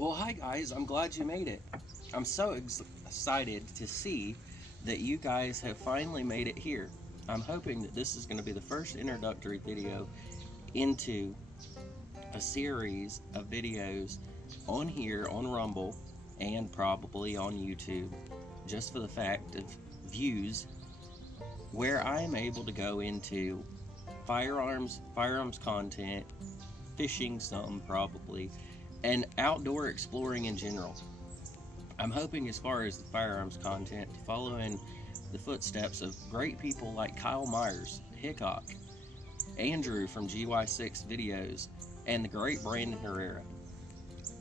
Well, hi guys, I'm glad you made it. I'm so excited to see that you guys have finally made it here. I'm hoping that this is going to be the first introductory video into a series of videos on here on Rumble and probably on YouTube, just for the fact of views, where I am able to go into firearms content, fishing some probably, and outdoor exploring in general. I'm hoping, as far as the firearms content, to follow in the footsteps of great people like Kyle Myers, Hickok, Andrew from GY6 videos, and the great Brandon Herrera.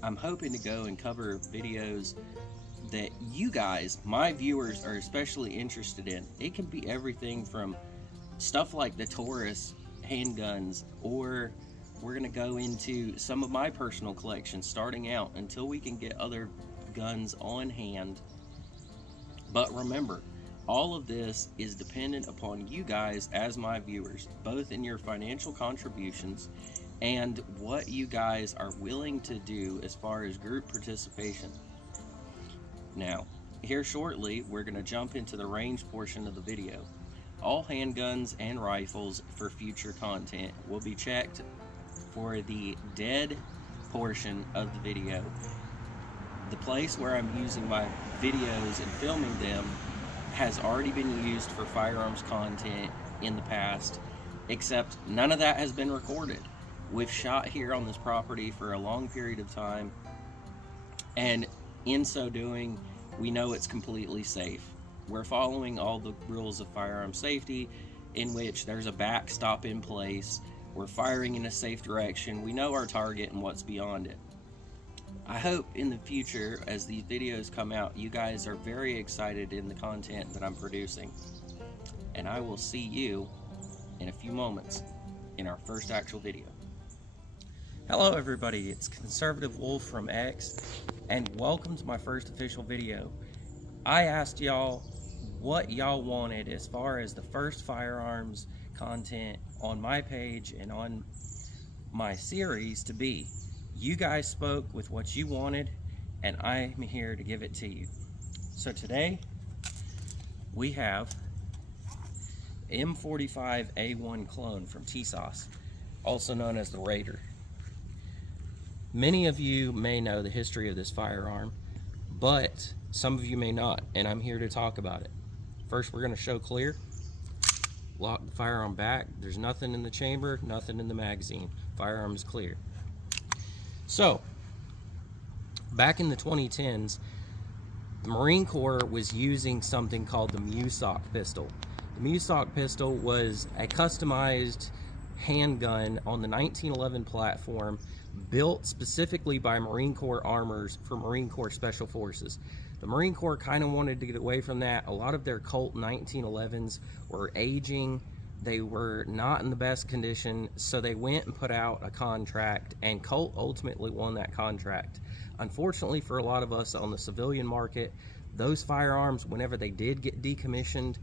I'm hoping to go and cover videos that you guys, my viewers, are especially interested in. It can be everything from stuff like the Taurus handguns, or we're going to go into some of my personal collections starting out until we can get other guns on hand. But remember, all of this is dependent upon you guys as my viewers, both in your financial contributions and what you guys are willing to do as far as group participation. Now, here shortly, we're going to jump into the range portion of the video. All handguns and rifles for future content will be checked for the dead portion of the video. The place where I'm using my videos and filming them has already been used for firearms content in the past, except none of that has been recorded. We've shot here on this property for a long period of time, and in so doing, we know it's completely safe. We're following all the rules of firearm safety, in which there's a backstop in place. We're firing in a safe direction. We know our target and what's beyond it. I hope in the future, as these videos come out, you guys are very excited in the content that I'm producing. And I will see you in a few moments in our first actual video. Hello everybody, it's Conservative Wolf from X, and welcome to my first official video. I asked y'all what y'all wanted as far as the first firearms content on my page and on my series to be. You guys spoke with what you wanted, and I'm here to give it to you. So today we have M45A1 clone from Tisas, also known as the Raider. Many of you may know the history of this firearm, but some of you may not, and I'm here to talk about it. First, we're going to show clear. Lock the firearm back. There's nothing in the chamber, nothing in the magazine. Firearm is clear. So, back in the 2010s, the Marine Corps was using something called the MUSOC pistol. The MUSOC pistol was a customized handgun on the 1911 platform, built specifically by Marine Corps armors for Marine Corps Special Forces. The Marine Corps kind of wanted to get away from that. A lot of their Colt 1911s were aging. They were not in the best condition, so they went and put out a contract, and Colt ultimately won that contract. Unfortunately for a lot of us on the civilian market, those firearms, whenever they did get decommissioned,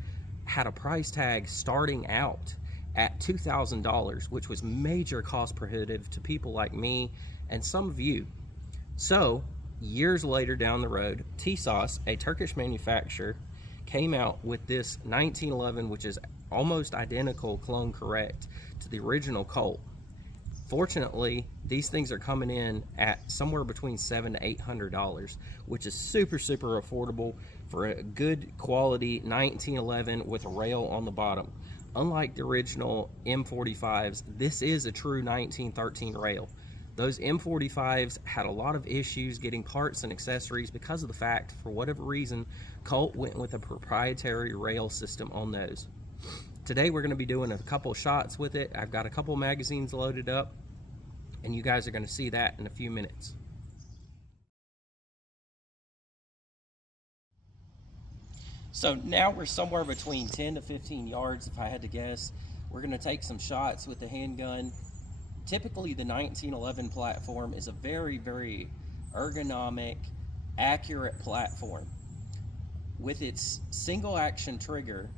had a price tag starting out at $2,000, which was major cost prohibitive to people like me and some of you. So years later down the road, Tisas, a Turkish manufacturer, came out with this 1911, which is almost identical, clone correct, to the original Colt. Fortunately, these things are coming in at somewhere between $700 to $800, which is super affordable for a good quality 1911 with a rail on the bottom. Unlike the original M45s, this is a true 1913 rail. Those M45s had a lot of issues getting parts and accessories because of the fact, for whatever reason, Colt went with a proprietary rail system on those. Today we're going to be doing a couple shots with it. I've got a couple magazines loaded up, and you guys are going to see that in a few minutes. So now we're somewhere between 10 to 15 yards, if I had to guess. We're going to take some shots with the handgun. Typically, the 1911 platform is a very ergonomic, accurate platform. With its single action trigger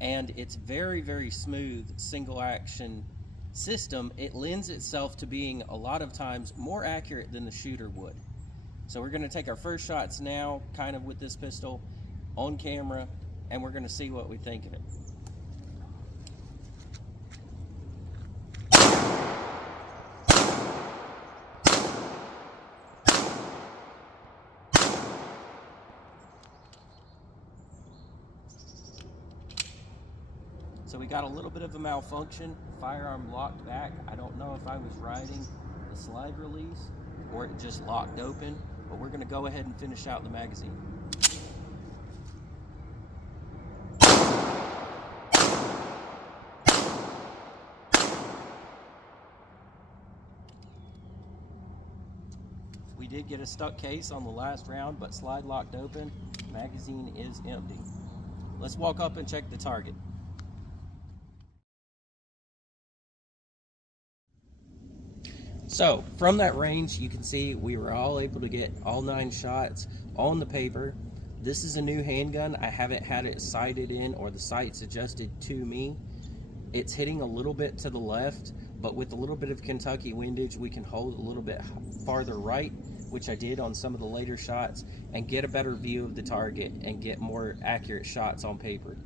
and its very smooth single action system, it lends itself to being a lot of times more accurate than the shooter would. So we're gonna take our first shots now, kind of with this pistol, on camera, and we're gonna see what we think of it. So we got a little bit of a malfunction. Firearm locked back. I don't know if I was riding the slide release or it just locked open, but we're gonna go ahead and finish out the magazine. We did get a stuck case on the last round, but slide locked open. Magazine is empty. Let's walk up and check the target. So from that range, you can see we were all able to get all 9 shots on the paper. This is a new handgun. I haven't had it sighted in or the sights adjusted to me. It's hitting a little bit to the left, but with a little bit of Kentucky windage, we can hold a little bit farther right, which I did on some of the later shots, and get a better view of the target and get more accurate shots on paper.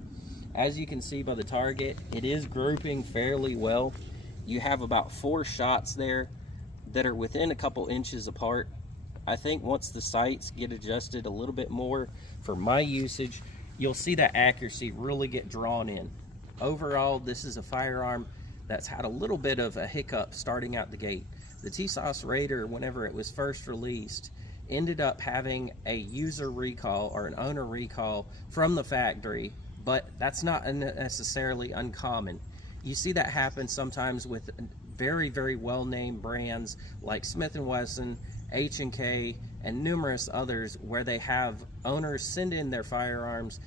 As you can see by the target, it is grouping fairly well. You have about 4 shots there that are within a couple inches apart. I think once the sights get adjusted a little bit more for my usage, you'll see that accuracy really get drawn in. Overall, this is a firearm that's had a little bit of a hiccup starting out the gate. The Tisas Raider, whenever it was first released, ended up having a user recall or an owner recall from the factory, but that's not necessarily uncommon. You see that happen sometimes with very, very well-named brands like Smith & Wesson, H&K, and numerous others, where they have owners send in their firearms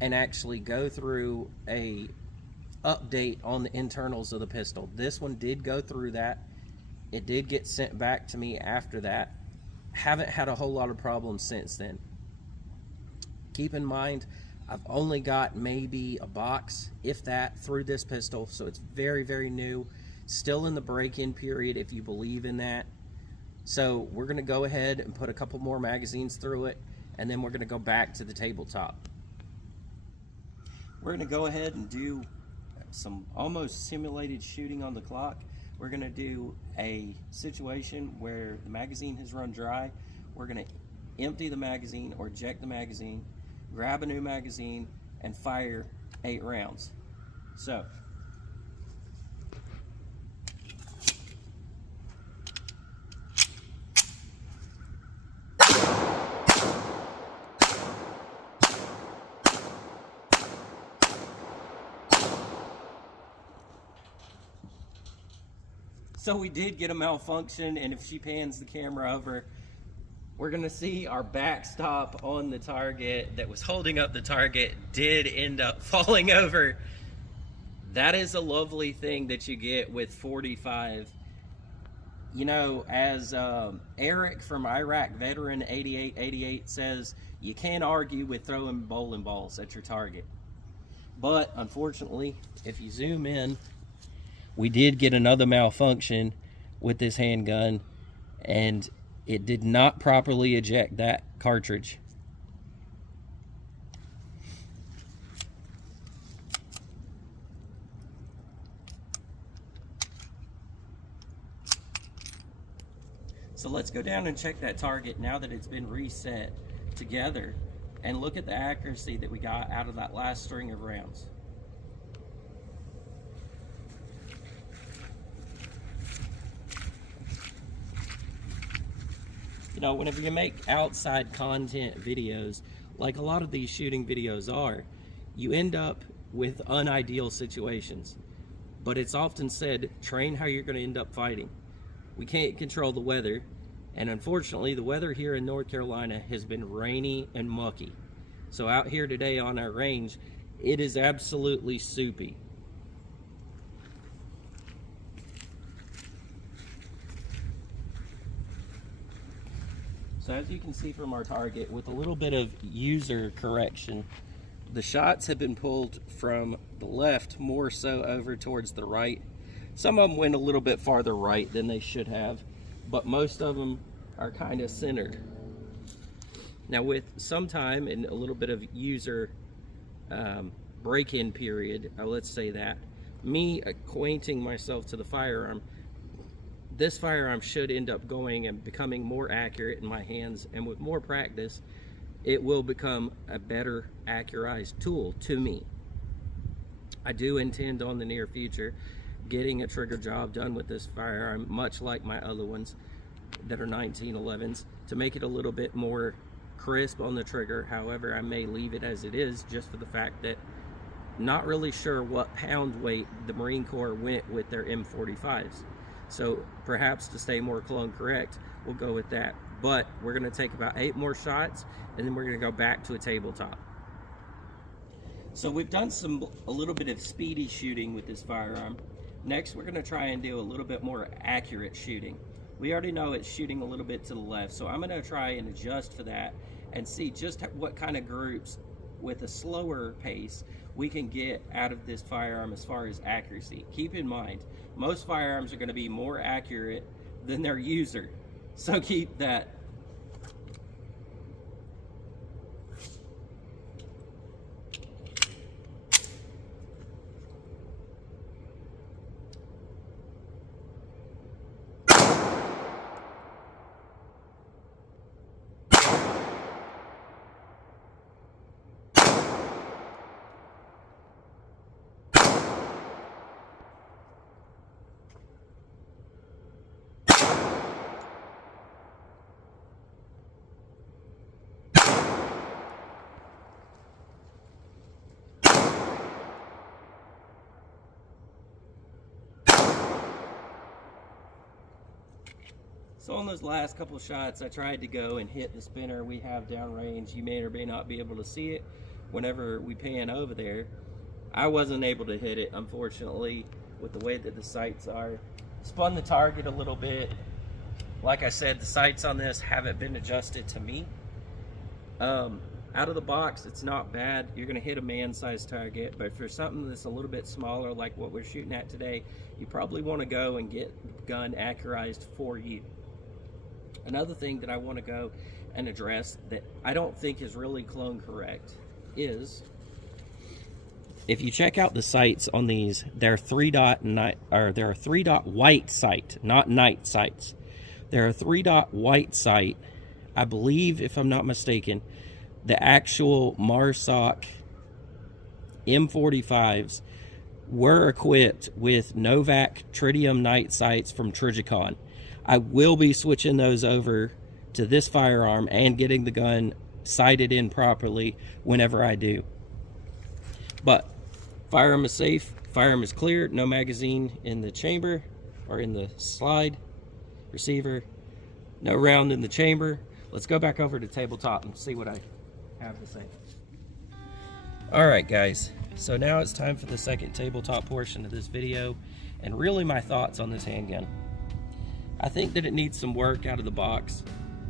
and actually go through a update on the internals of the pistol. This one did go through that. It did get sent back to me after that. Haven't had a whole lot of problems since then. Keep in mind, I've only got maybe a box, if that, through this pistol, so it's very, very new. Still in the break-in period, if you believe in that. So we're going to go ahead and put a couple more magazines through it, and then we're going to go back to the tabletop. We're going to go ahead and do some almost simulated shooting on the clock. We're going to do a situation where the magazine has run dry. We're going to empty the magazine or eject the magazine, grab a new magazine, and fire 8 rounds. So we did get a malfunction, and if she pans the camera over, we're gonna see our backstop on the target that was holding up the target did end up falling over. That is a lovely thing that you get with 45. You know, as Eric from Iraq Veteran 8888 says, you can't argue with throwing bowling balls at your target. But unfortunately, if you zoom in, we did get another malfunction with this handgun, and it did not properly eject that cartridge. So let's go down and check that target now that it's been reset together, and look at the accuracy that we got out of that last string of rounds. You know, whenever you make outside content videos, like a lot of these shooting videos are, you end up with unideal situations. But it's often said, train how you're going to end up fighting. We can't control the weather, and unfortunately the weather here in North Carolina has been rainy and mucky. So out here today on our range, it is absolutely soupy. So as you can see from our target, with a little bit of user correction, the shots have been pulled from the left more so over towards the right. Some of them went a little bit farther right than they should have, but most of them are kind of centered. Now, with some time and a little bit of user break-in period, let's say that, me acquainting myself to the firearm, this firearm should end up going and becoming more accurate in my hands, and with more practice, it will become a better accurized tool to me. I do intend on the near future getting a trigger job done with this firearm, much like my other ones that are 1911s, to make it a little bit more crisp on the trigger. However, I may leave it as it is, just for the fact that not really sure what pound weight the Marine Corps went with their M45s. So perhaps to stay more clone correct, we'll go with that. But we're going to take about 8 more shots, and then we're going to go back to a tabletop. So we've done a little bit of speedy shooting with this firearm. Next, we're going to try and do a little bit more accurate shooting. We already know it's shooting a little bit to the left, so I'm going to try and adjust for that and see just what kind of groups with a slower pace we can get out of this firearm as far as accuracy. Keep in mind, most firearms are going to be more accurate than their user, so keep that. So on those last couple shots, I tried to go and hit the spinner we have downrange. You may or may not be able to see it whenever we pan over there. I wasn't able to hit it, unfortunately, with the way that the sights are. Spun the target a little bit. Like I said, the sights on this haven't been adjusted to me. Out of the box, it's not bad. You're gonna hit a man-sized target, but for something that's a little bit smaller, like what we're shooting at today, you probably wanna go and get the gun accurized for you. Another thing that I want to go and address that I don't think is really clone correct is, if you check out the sights on these, they're 3-dot white sight, not night sights. They're a 3-dot white sight. I believe, if I'm not mistaken, the actual MARSOC M45s were equipped with Novak tritium night sights from Trigicon. I will be switching those over to this firearm and getting the gun sighted in properly whenever I do. But firearm is safe, firearm is clear, no magazine in the chamber or in the slide receiver, no round in the chamber. Let's go back over to tabletop and see what I have to say. All right, guys, so now it's time for the second tabletop portion of this video, and really my thoughts on this handgun. I think that it needs some work out of the box,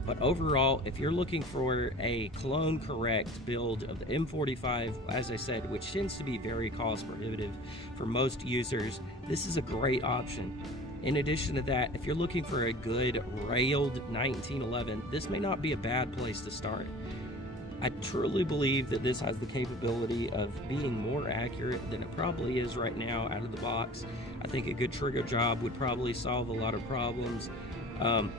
but overall, if you're looking for a clone correct build of the M45, as I said, which tends to be very cost prohibitive for most users, this is a great option. In addition to that, if you're looking for a good railed 1911, this may not be a bad place to start. I truly believe that this has the capability of being more accurate than it probably is right now out of the box. I think a good trigger job would probably solve a lot of problems.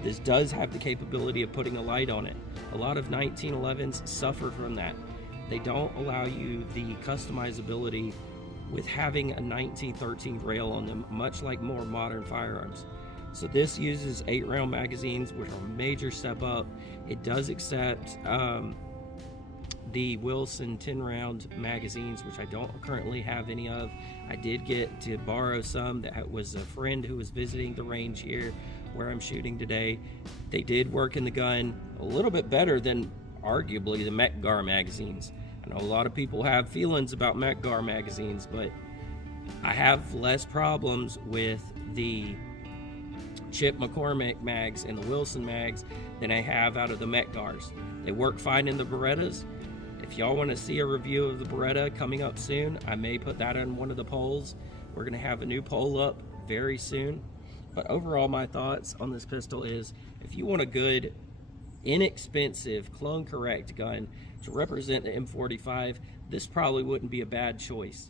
This does have the capability of putting a light on it. A lot of 1911s suffer from that. They don't allow you the customizability with having a 1913 rail on them, much like more modern firearms. So this uses 8-round magazines, which are a major step up. It does accept the Wilson 10-round magazines, which I don't currently have any of. I did get to borrow some. That was a friend who was visiting the range here where I'm shooting today. They did work in the gun a little bit better than arguably the Mech-Gar magazines. I know a lot of people have feelings about Mech-Gar magazines, but I have less problems with the Chip McCormick mags and the Wilson mags than I have out of the Mech-Gars. They work fine in the Berettas. If y'all want to see a review of the Beretta coming up soon, I may put that on one of the polls. We're going to have a new poll up very soon. But overall, my thoughts on this pistol is, if you want a good inexpensive, clone correct gun to represent the M45, this probably wouldn't be a bad choice.